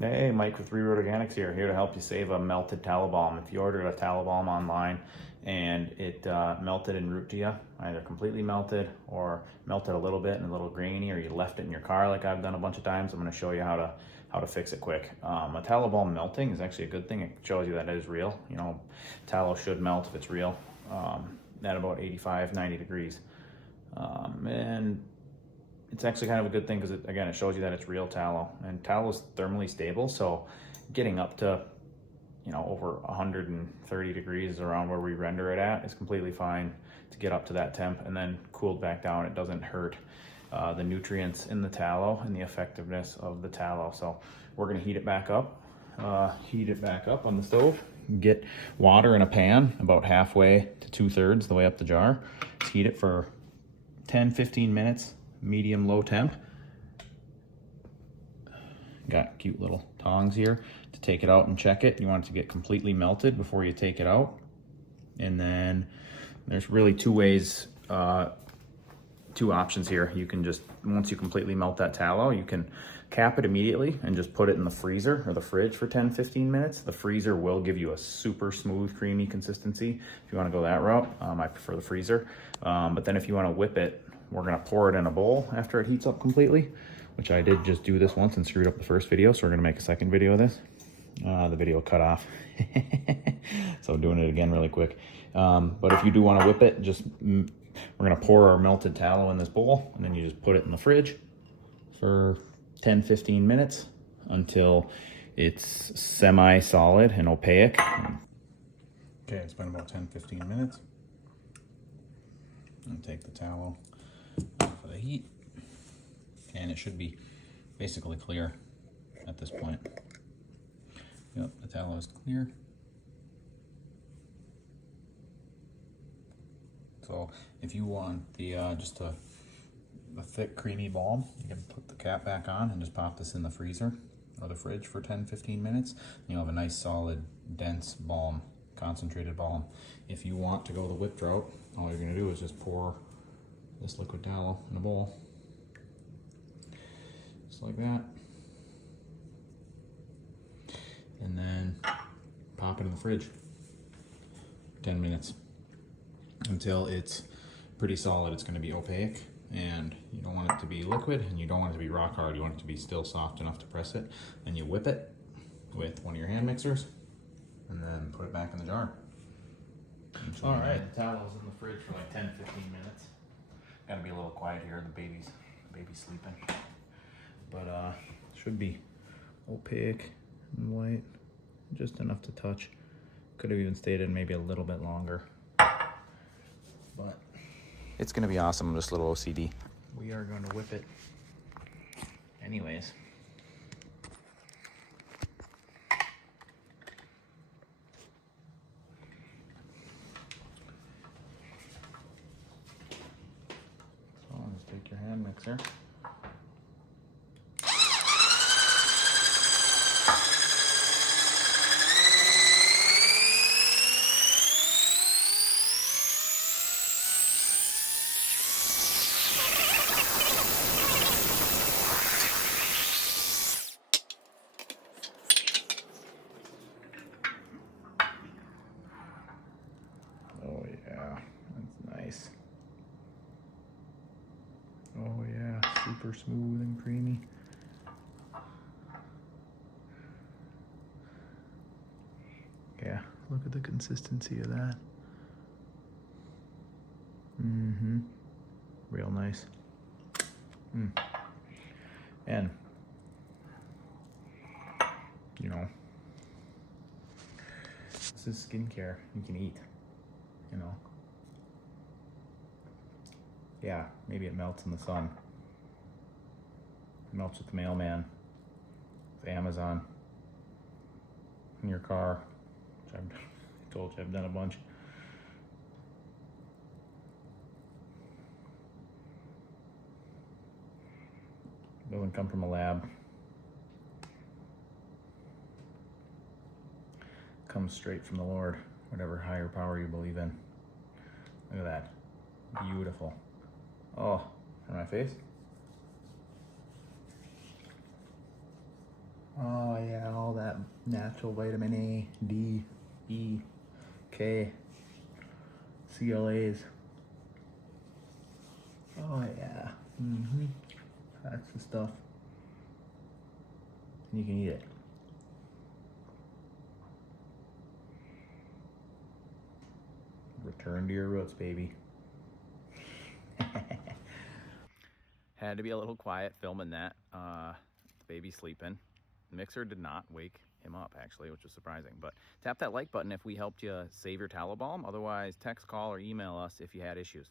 Hey, Mike with Three Root Organics here to help you save a melted tallow balm. If you ordered a tallow balm online and it melted en route to you, either completely melted or melted a little bit and a little grainy, or you left it in your car like I've done a bunch of times, I'm going to show you how to fix it quick. A tallow balm melting is actually a good thing. It shows you that it is real. You know, tallow should melt if it's real at about 85, 90 degrees. And it's actually kind of a good thing because it shows you that it's real tallow, and tallow is thermally stable. So getting up to, over 130 degrees around where we render it at is completely fine to get up to that temp, and then cooled back down. It doesn't hurt the nutrients in the tallow and the effectiveness of the tallow. So we're going to heat it back up on the stove. Get water in a pan about halfway to 2/3 the way up the jar. Just heat it for 10-15 minutes, medium low temp. Got cute little tongs here to take it out and check it. You want it to get completely melted before you take it out. And then there's really two options here. You can just, once you completely melt that tallow, you can cap it immediately and just put it in the freezer or the fridge for 10-15 minutes. The freezer will give you a super smooth, creamy consistency. If you want to go that route, I prefer the freezer. But then if you want to whip it, we're going to pour it in a bowl after it heats up completely, which I did just do this once and screwed up the first video. So we're going to make a second video of this. The video cut off. So doing it again really quick. But if you do want to whip it, we're going to pour our melted tallow in this bowl, and then you just put it in the fridge for 10-15 minutes until it's semi-solid and opaque. Okay, it's been about 10-15 minutes. And take the tallow off of the heat, and it should be basically clear at this point. Yep, the tallow is clear. So if you want the just a thick creamy balm, you can put the cap back on and just pop this in the freezer or the fridge for 10-15 minutes. You'll have a nice solid dense balm, concentrated balm. If you want to go the whipped route, all you're going to do is just pour this liquid tallow in a bowl, just like that, and then pop it in the fridge for 10 minutes until it's pretty solid. It's going to be opaque, and you don't want it to be liquid, and you don't want it to be rock hard. You want it to be still soft enough to press it. Then you whip it with one of your hand mixers and then put it back in the jar. All right, the towel's in the fridge for like 10-15 minutes. Gotta be a little quiet here. The baby's sleeping. But should be opaque and white, just enough to touch. Could have even stayed in maybe a little bit longer. But it's gonna be awesome, this little OCD. We are going to whip it anyways. Take your hand mixer. Oh yeah, that's nice. Oh yeah, super smooth and creamy. Yeah, look at the consistency of that. Real nice. And, this is skincare you can eat, Yeah, maybe it melts in the sun. It melts with the mailman, with Amazon, in your car, which I told you I've done a bunch. Doesn't come from a lab. Comes straight from the Lord, whatever higher power you believe in. Look at that. Beautiful. Oh, on my face? Oh, yeah, all that natural vitamin A, D, E, K, CLAs. Oh yeah. That's the stuff. And you can eat it. Return to your roots, baby. Had to be a little quiet filming that. The baby's sleeping. The mixer did not wake him up, actually, which was surprising. But tap that like button if we helped you save your tallow balm. Otherwise, text, call, or email us if you had issues.